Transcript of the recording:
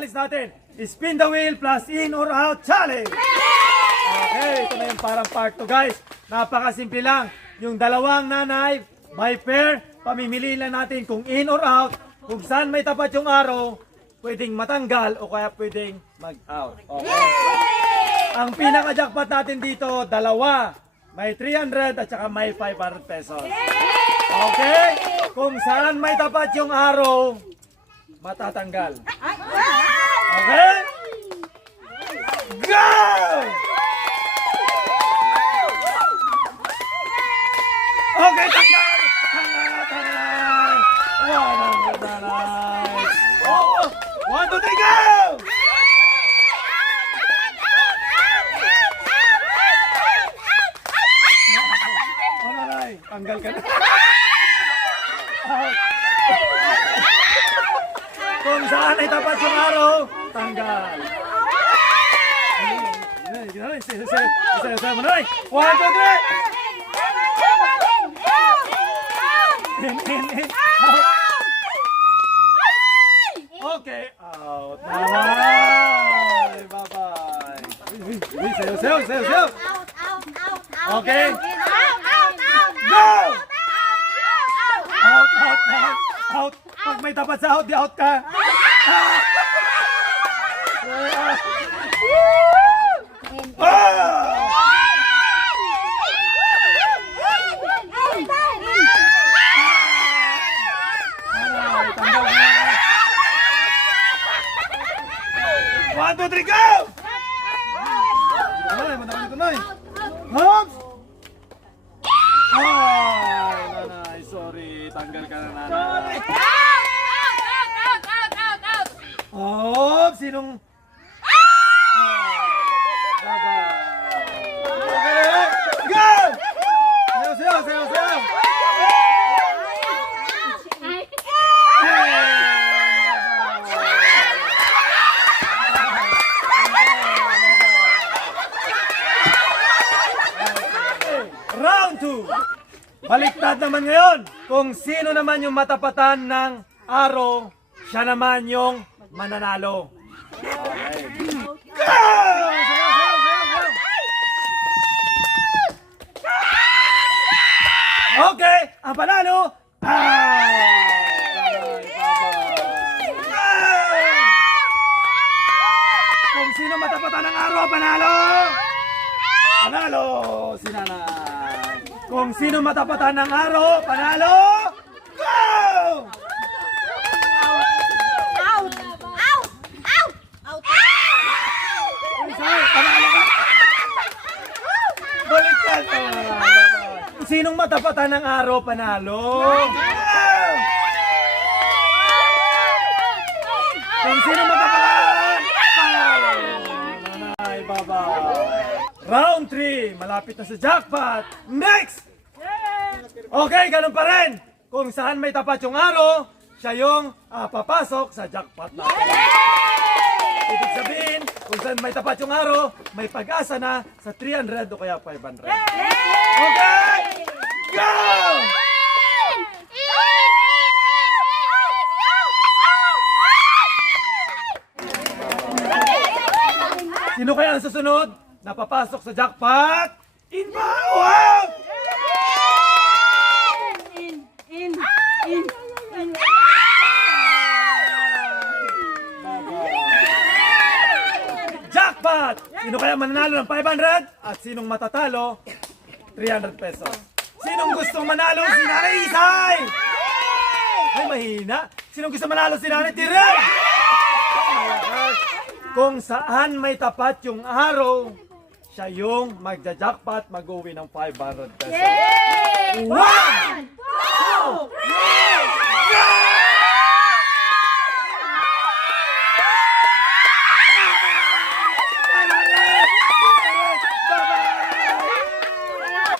challenge natin. Spin the wheel plus in or out challenge. Okay, ito na yung parang part 2 guys. Napakasimple lang. Yung dalawang nanay, by pair, pamimili lang natin kung in or out, kung saan may tapat yung araw, pwedeng matanggal o kaya pwedeng mag-out. Okay. Ang pinaka-jackpot natin dito, dalawa. May 300 at saka may 500 pesos. Okay? Kung saan may tapat yung arrow, matatanggal. Okay? Go! Okay, tanggal! Tanggal, tanggal! One hundred dollars! Oh! One, two, three, go! Oh, nanay, tanggal ka na. Out. Kung saan ay tapat yung araw, tanggal. Ay, ginala, isa, isa, isa, isa, isa, mo nanay. One, two, three! In, in, in. Out. Okay, out. Bye-bye. Bye-bye. Uy, uy, uy, sayo, sayo, sayo, sayo. Okay. Go! Out, out, out, out. Pag may tapat sa out, di out ka. Ah! Ay, tanggal na. One, two, three, go! Ay, madami ito na eh. Hops! Ay, nanay, sorry. Tanggal ka na, nanay. Hops! Sinong... Baliktad naman ngayon. Kung sino naman yung matapatan ng araw, siya naman yung mananalo. Okay. Ang panalo. Kung sino matapatan ng araw, panalo! Panalo si nanay. Kung sino matapatan ng araw, panalo! Go! Ka. Baliktad ka. Kung sinong matapatan ng araw, panalo. Go! Kung sino matapatan, panalo. Nanay, bye-bye. Round 3, malapit na sa jackpot. Next! Okay, ganun pa rin. Kung saan may tapat yung araw, siya yung ah, papasok sa jackpot natin. Ibig sabihin, kung saan may tapat yung araw, may pag-asa na sa 300 o kaya 500. Okay! Go! Sino kaya ang susunod na papasok sa jackpot? Inbound! Jackpot! Sino kaya mananalo ng 500 at sinong matatalo 300 pesos? Sinong gustong manalo si Nanay Isay? Ay, mahina. Sinong gusto manalo si Nanay Tirel? Kung saan may tapat yung araw, siya yung magja-jackpot, mag-uwi ng 500 pesos. One! Two!